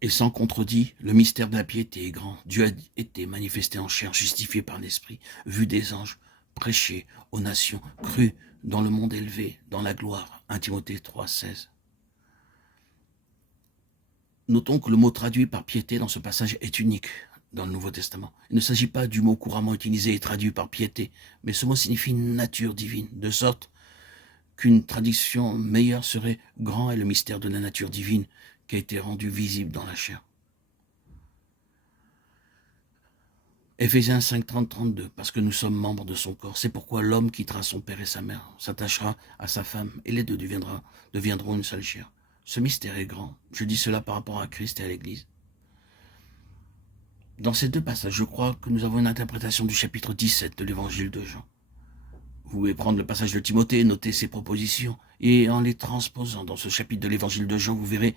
Et sans contredit, le mystère de la piété est grand. Dieu a été manifesté en chair, justifié par l'Esprit, vu des anges, prêché aux nations, cru dans le monde élevé, dans la gloire. 1 Timothée 3,16. Notons que le mot traduit par piété dans ce passage est unique dans le Nouveau Testament. Il ne s'agit pas du mot couramment utilisé et traduit par piété, mais ce mot signifie nature divine, de sorte qu'une traduction meilleure serait « grand est le mystère de la nature divine qui a été rendu visible dans la chair ». Éphésiens 5, 30, 32, parce que nous sommes membres de son corps. C'est pourquoi l'homme quittera son père et sa mère, s'attachera à sa femme, et les deux deviendront une seule chair. Ce mystère est grand. Je dis cela par rapport à Christ et à l'Église. Dans ces deux passages, je crois que nous avons une interprétation du chapitre 17 de l'évangile de Jean. Vous pouvez prendre le passage de Timothée, noter ses propositions, et en les transposant dans ce chapitre de l'évangile de Jean, vous verrez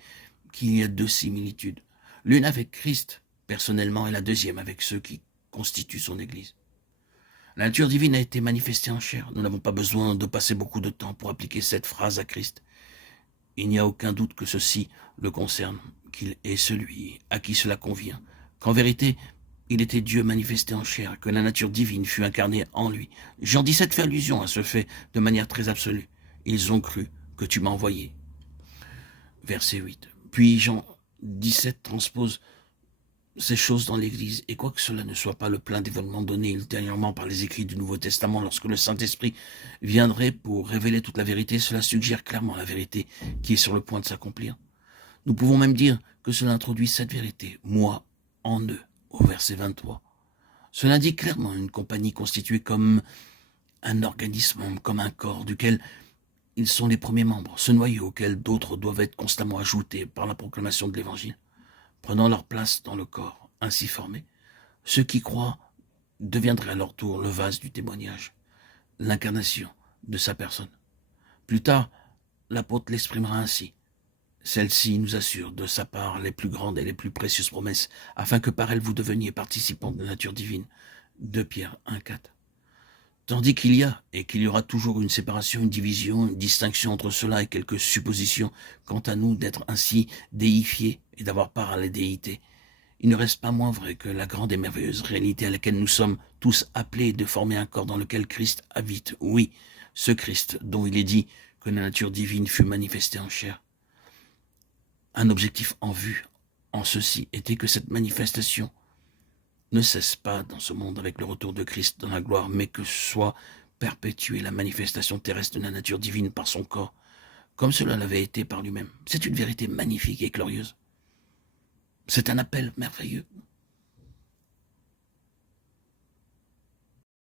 qu'il y a deux similitudes. L'une avec Christ, personnellement, et la deuxième avec ceux qui constituent son Église. La nature divine a été manifestée en chair. Nous n'avons pas besoin de passer beaucoup de temps pour appliquer cette phrase à Christ. Il n'y a aucun doute que ceci le concerne, qu'il est celui à qui cela convient, qu'en vérité, il était Dieu manifesté en chair, que la nature divine fut incarnée en lui. Jean 17 fait allusion à ce fait de manière très absolue. Ils ont cru que tu m'as envoyé. Verset 8. Puis Jean 17 transpose ces choses dans l'Église, et quoique cela ne soit pas le plein dévoilement donné ultérieurement par les écrits du Nouveau Testament, lorsque le Saint-Esprit viendrait pour révéler toute la vérité, cela suggère clairement la vérité qui est sur le point de s'accomplir. Nous pouvons même dire que cela introduit cette vérité, moi en eux, au verset 23. Cela indique clairement une compagnie constituée comme un organisme, comme un corps, duquel ils sont les premiers membres, ce noyau auquel d'autres doivent être constamment ajoutés par la proclamation de l'Évangile, prenant leur place dans le corps ainsi formé. Ceux qui croient deviendraient à leur tour le vase du témoignage, l'incarnation de sa personne. Plus tard, l'apôtre l'exprimera ainsi. Celle-ci nous assure de sa part les plus grandes et les plus précieuses promesses, afin que par elles vous deveniez participants de la nature divine. 2 Pierre 1, 4. Tandis qu'il y a, et qu'il y aura toujours une séparation, une division, une distinction entre cela et quelques suppositions quant à nous d'être ainsi déifiés et d'avoir part à la déité, il ne reste pas moins vrai que la grande et merveilleuse réalité à laquelle nous sommes tous appelés de former un corps dans lequel Christ habite. Oui, ce Christ dont il est dit que la nature divine fut manifestée en chair. Un objectif en vue en ceci était que cette manifestation ne cesse pas dans ce monde avec le retour de Christ dans la gloire, mais que soit perpétuée la manifestation terrestre de la nature divine par son corps, comme cela l'avait été par lui-même. C'est une vérité magnifique et glorieuse. C'est un appel merveilleux.